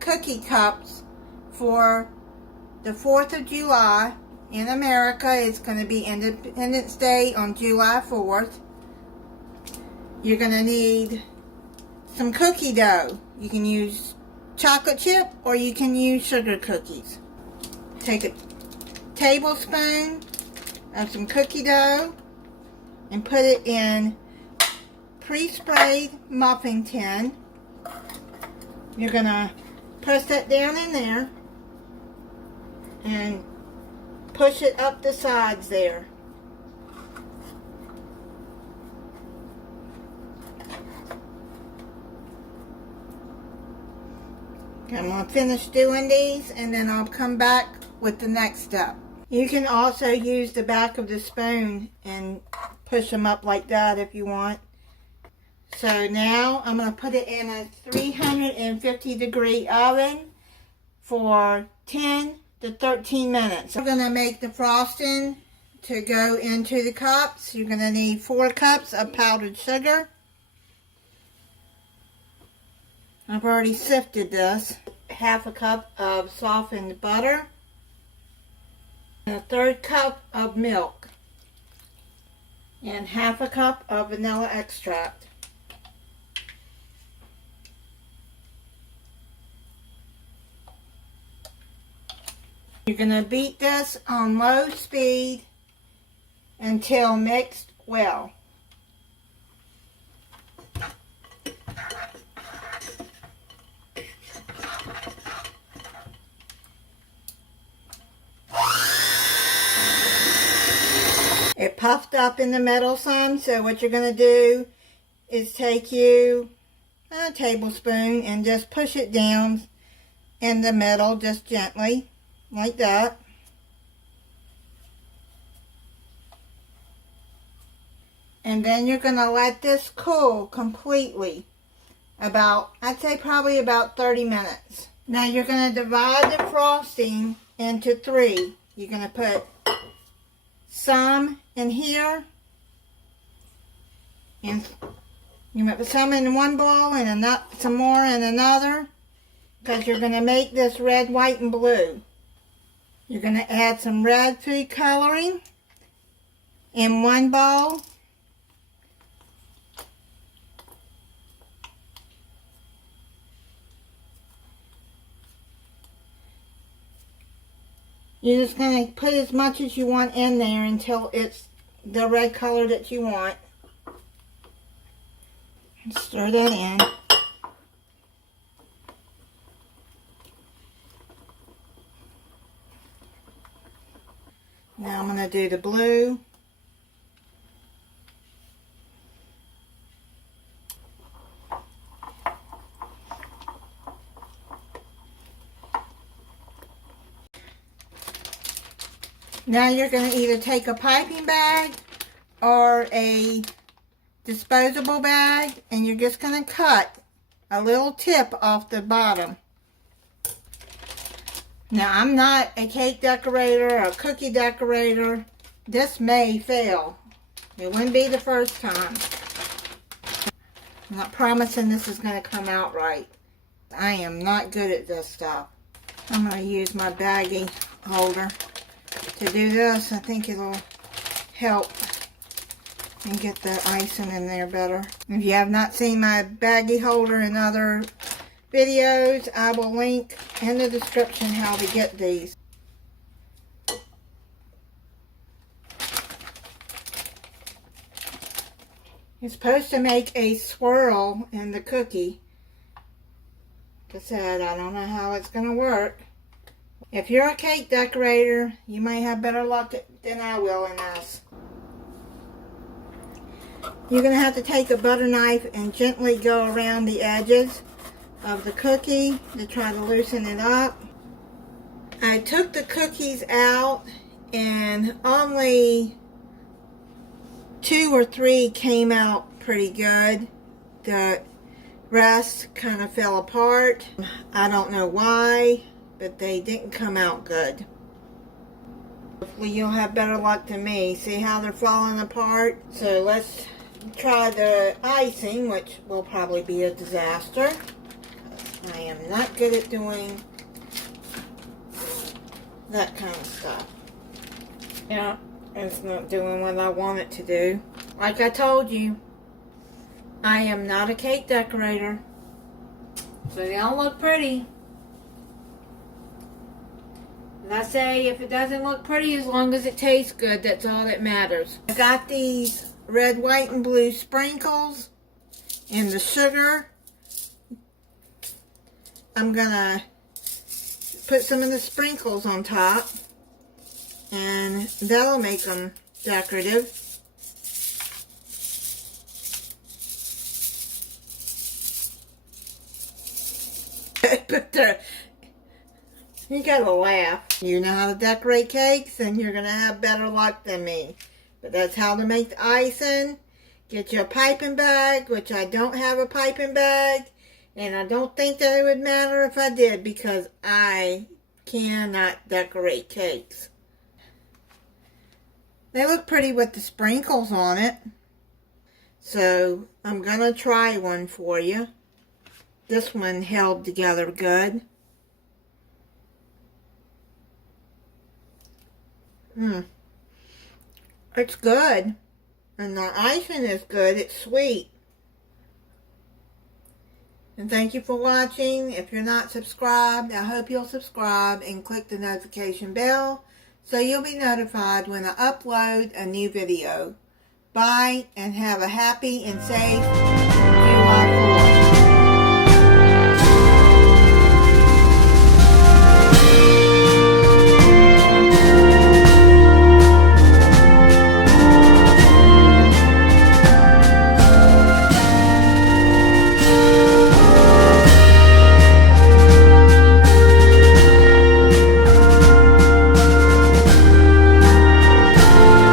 cookie cups for the 4th of July. In America, it's going to be Independence Day on July 4th. You're going to need some cookie dough. You can use chocolate chip or you can use sugar cookies. Take a tablespoon of some cookie dough and put it in pre-sprayed muffin tin. You're going to press that down in there and push it up the sides there. I'm going to finish doing these and then I'll come back with the next step. You can also use the back of the spoon and push them up like that if you want. So now I'm going to put it in a 350 degree oven for 10 to 13 minutes. We're going to make the frosting to go into the cups. You're going to need 4 cups of powdered sugar. I've already sifted this. Half a cup of softened butter. And a 1/3 cup of milk. And half a cup of vanilla extract. You're going to beat this on low speed until mixed well. It puffed up in the middle some, so what you're going to do is take you a tablespoon and just push it down in the middle, just gently, like that. And then you're going to let this cool completely, I'd say probably about 30 minutes. Now you're going to divide the frosting into 3. You're going to put some in here, and you might put some in one bowl and some more in another, because you're going to make this red, white, and blue. You're going to add some red food coloring in one bowl. You're just going to put as much as you want in there until it's the red color that you want. And stir that in. Now I'm going to do the blue. Now you're going to either take a piping bag or a disposable bag, and you're just going to cut a little tip off the bottom. Now I'm not a cake decorator or a cookie decorator. This may fail. It wouldn't be the first time. I'm not promising this is going to come out right. I am not good at this stuff. I'm going to use my baggie holder to do this. I think it'll help and get the icing in there better. If you have not seen my baggie holder in other videos, I will link in the description how to get these. You're supposed to make a swirl in the cookie. Like I said, I don't know how it's going to work. If you're a cake decorator, you may have better luck than I will in this. You're going to have to take a butter knife and gently go around the edges of the cookie to try to loosen it up. I took the cookies out and only 2 or 3 came out pretty good. The rest kind of fell apart. I don't know why, but they didn't come out good. Hopefully you'll have better luck than me. See how they're falling apart? So let's try the icing, which will probably be a disaster. I am not good at doing that kind of stuff. Yeah, it's not doing what I want it to do. Like I told you, I am not a cake decorator. So they all look pretty. And I say, if it doesn't look pretty, as long as it tastes good, that's all that matters. I got these red, white, and blue sprinkles and the sugar. I'm gonna put some of the sprinkles on top, and that'll make them decorative. You gotta laugh. You know how to decorate cakes, and you're gonna have better luck than me. But that's how to make the icing. Get you a piping bag, which I don't have a piping bag. And I don't think that it would matter if I did, because I cannot decorate cakes. They look pretty with the sprinkles on it. So I'm gonna try one for you. This one held together good. It's good. And the icing is good. It's sweet. And thank you for watching. If you're not subscribed, I hope you'll subscribe and click the notification bell so you'll be notified when I upload a new video. Bye, and have a happy and safe